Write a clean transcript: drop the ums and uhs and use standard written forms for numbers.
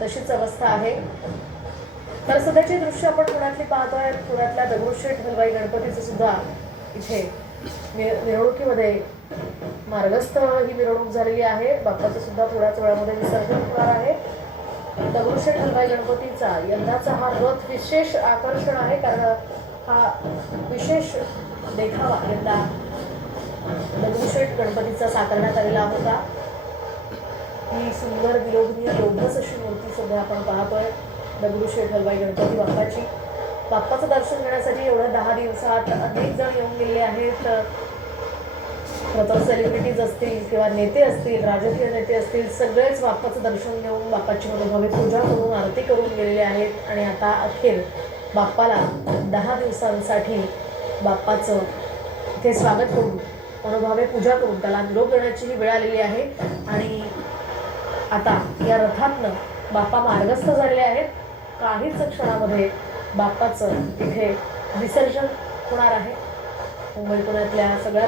तशीच अवस्था आहे। तर सध्याची दृश्य आपण पुण्यातली पाहतोय। पुण्यातल्या दगडूशेठ हलवाई गणपतीचं सुद्धा इथे मिरवणुकीमध्ये मार्गस्थ ही मिरवणूक झालेली आहे। बाप्पाचं सुद्धा थोड्याच वेळामध्ये विसर्जन होणार आहे। दगडूशेठ हलवाई गणपतीचा यंदाचा हा रथ विशेष आकर्षण आहे, कारण हा विशेष देखावा यंदा दगडूशेठ गणपतीचा साकारण्यात आलेला होता। ही सुंदर विलोभनीय लोभस अशी मूर्ती सध्या आपण पाहतोय दगडूशेठ हलवाई गणपती बाप्पाची। बाप्पाचं दर्शन घेण्यासाठी एवढ्या 10 दिवसात अनेक जण येऊन गेले आहेत। सेलिब्रिटीज असतील किंवा नेते असतील, राजकीय नेते असतील, सगळेच बाप्पाचं दर्शन घेऊन बाप्पाची मनोभावे पूजा करून आरती करून गेलेले आहेत। आणि आता अखेर बाप्पाला 10 दिवसांसाठी बाप्पाचं इथे स्वागत करून मनोभावे पूजा करून त्याला निरोप देण्याची ही वेळ आलेली आहे। आणि आता या रथातनं बाप्पा मार्गस्थ झालेले आहेत। काहीच क्षणामध्ये बाप्पाचं इथे विसर्जन होणार आहे। मुंबई पुण्यातल्या सगळ्या